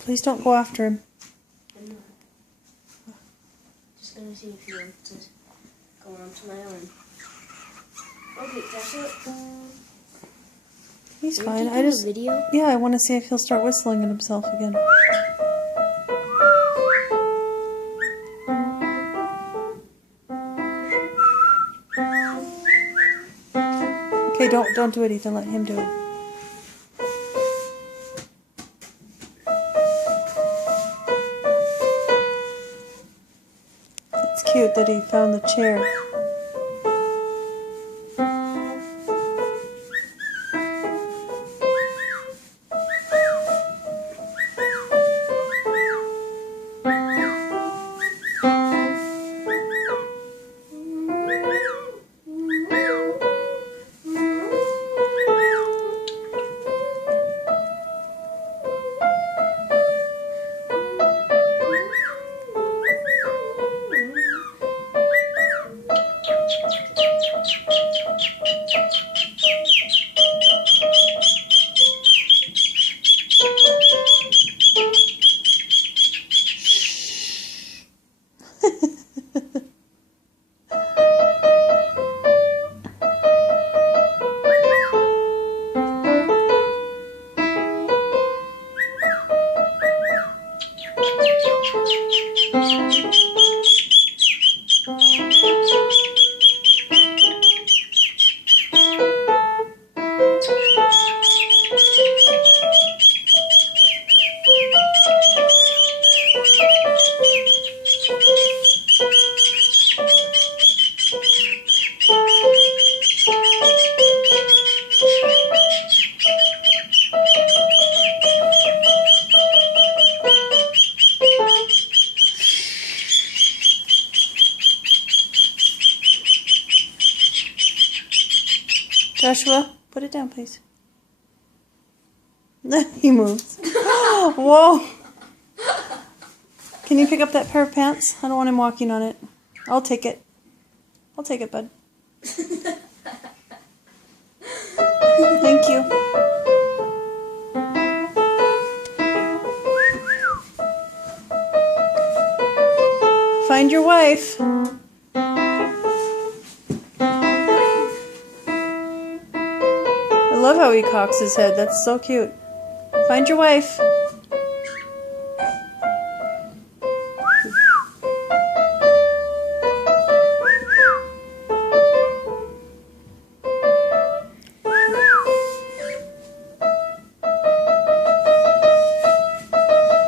Please don't go after him. I'm not. Just gonna see if he wants to go onto my arm. Okay, that's it. He's fine. I just video. Yeah, I want to see if he'll start whistling at himself again. Okay, don't do it, Ethan. Let him do it. It's cute that he found the chair. Joshua, put it down, please. He moves. Whoa! Can you pick up that pair of pants? I don't want him walking on it. I'll take it. I'll take it, bud. Thank you. Find your wife. I love how he cocks his head. That's so cute. Find your wife.